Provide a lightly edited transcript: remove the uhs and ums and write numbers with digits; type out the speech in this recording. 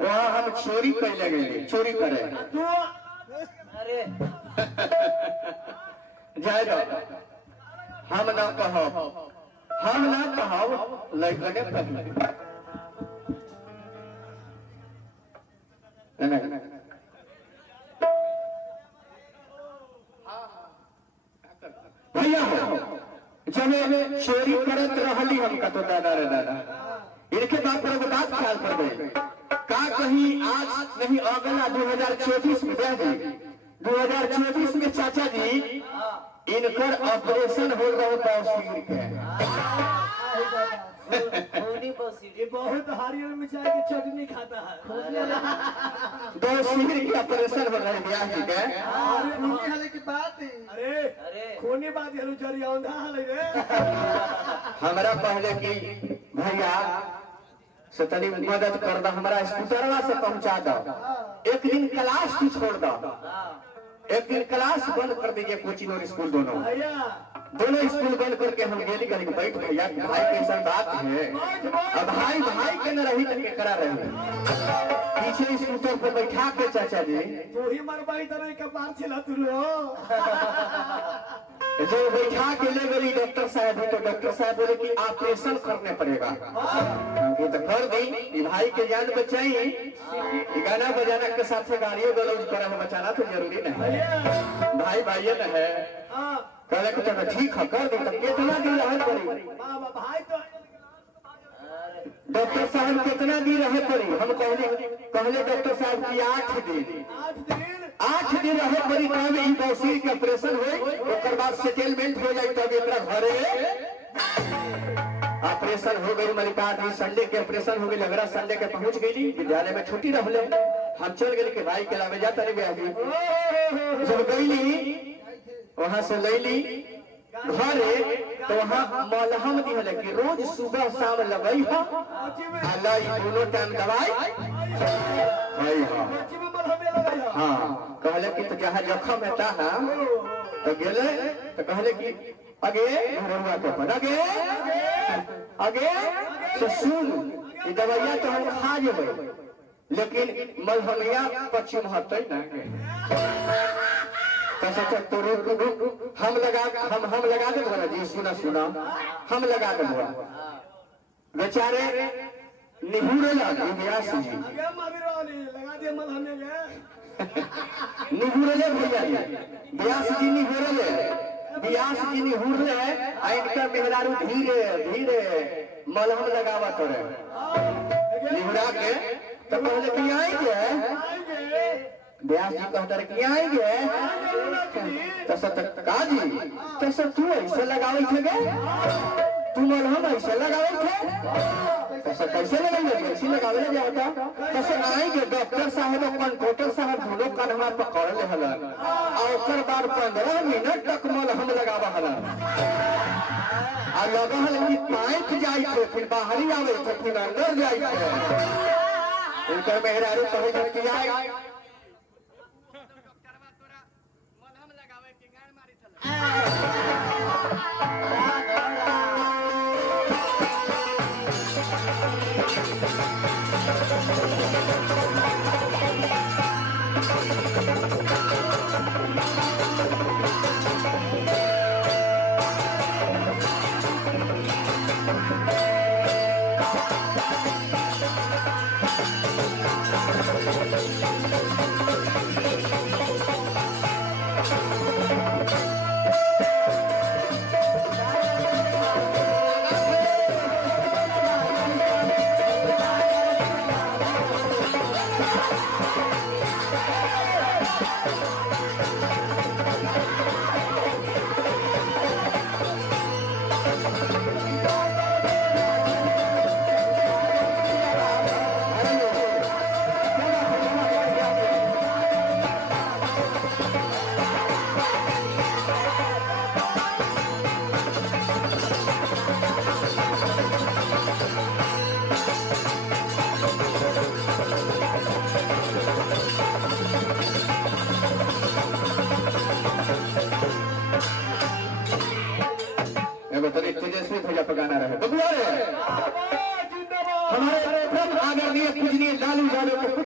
वहाँ हम चोरी कैले गए, चोरी करे अरे जाएगा हम ना कहब लड़के कही भैया जब चोरी करत रहली हमका तो दादा रे दादा इनके बाप पर बात ख्याल कर गए का कहीं आज नहीं अगला 2024 में 2024 में चाचा जी इनकर ऑपरेशन हो रहा है ये बहुत हरियर मिर्चाई की चटनी खाता है। दो शिविर की ऑपरेशन हो रहा है ब्याह जी के हाले की बात है। अरे खूनी बात है जरी औंधा हाले रे हमरा पहले की भैया सतनी मदद कर दो हमारा स्कूटरवा से पहुंचा दो एक दिन क्लास की छोड़ दो एक दिन क्लास बंद कर दीजिए कोचिंग और स्कूल दोनों स्कूल बंद करके हम गेली गली बैठ भैया भाई के ऐसा बात है अब भाई के न रही तो करा रहे पीछे स्कूटर पर बैठा के चाचा जी तो ही मरबाई तरह का बात छिला तू लो जो बैठा के ले गई डॉक्टर साहब तो डॉक्टर साहब बोले कि ऑपरेशन करने पड़ेगा ये तो कर दी भाई के जान बचाई गाना बजाना के साथ गाड़ियों गलौज कर बचाना तो जरूरी नहीं भाई भाई न है कहले कि चलो ठीक है कर दी तो कितना दिन रहे पड़ी भाई तो डॉक्टर साहब कितना दिन रहे पड़ी हम कहले डॉक्टर साहब की 8 दिन रहे पड़ी काम ई बौसी के ऑपरेशन होई ओकर बाद सेटलमेंट हो जाई तब एकरा घरे ऑपरेशन हो गई मलिकार संडे के ऑपरेशन हो गई अगला संडे के पहुंच गई विद्यालय में छुट्टी रहले हम चल गए कि भाई के लावे जाता नहीं ब्याह जब गईली वहां से लैली घरे तो वहाँ मलहम दिहले कि रोज सुबह शाम लगई हो लाई दोनों टाइम दवाई हाँ कहले कि तो जहाँ जखम है ता तो गेले तो कहले कि आगे घरवा के पर आगे से सुन ये दवाइया तो हम खा जेबे लेकिन मलहमिया पश्चिम हटै ना तो रुक हम लगा दे जी सुना हम लगा दे बेचारे निहुरे लगे व्यास जी निहुरे भैया व्यास जी निहुरे इनका मेहरारू धीरे धीरे मलहम लगावा तोरे निहुरा के तो पहले कि आएंगे व्यास जी कहते रहे कि आएंगे काजी तस तू ऐसे लगावे थे तू मलहम ऐसे लगावे थे तस कैसे लगावे ऐसे लगावे ले जाता तस आएंगे डॉक्टर साहब कंपाउंडर साहब दोनों कान हमार पकड़ ले हलन और ओकर बाद 15 मिनट तक मलहम लगावा हलन आ लगा हल कि पाइप जाई थे फिर बाहरी आवे थे फिर अंदर जाई थे इनकर मेहरारू कहे कि आए